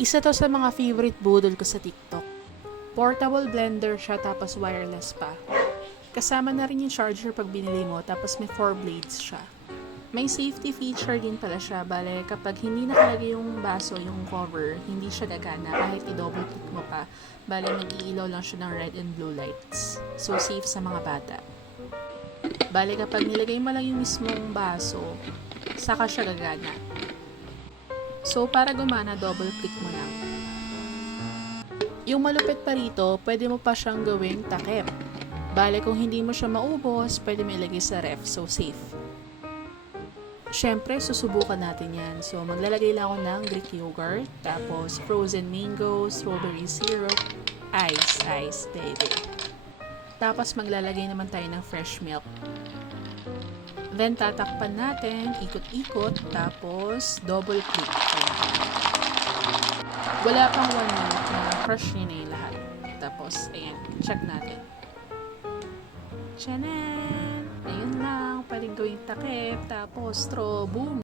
Isa to sa mga favorite budol ko sa TikTok. Portable blender siya tapos wireless pa. Kasama na rin yung charger pag binili mo tapos may 4 blades siya. May safety feature din pala siya, bale kapag hindi nakalagay yung baso, yung cover, hindi siya gagana kahit i-double click mo pa. Bale mag-iilaw lang siya ng red and blue lights. So safe sa mga bata. Bale kapag nilagay mo lang yung mismong baso, saka siya gagana. So para gumana, double click mo lang. Yung malupit pa rito, pwede mo pa siyang gawing takip. Bale kung hindi mo siya maubos, pwede mo ilagay sa ref, so safe. Siyempre, susubukan natin yan. So, maglalagay lang ako ng Greek yogurt, tapos frozen mango, strawberry syrup, ice, baby. Tapos, maglalagay naman tayo ng fresh milk. Then, tatakpan natin, ikot-ikot, tapos double click. Wala pang 1 minute na crush niya na yung lahat. Tapos, ayan, check natin. Tiyanan! Ayun lang, pwedeng gawing takip, tapos straw, boom!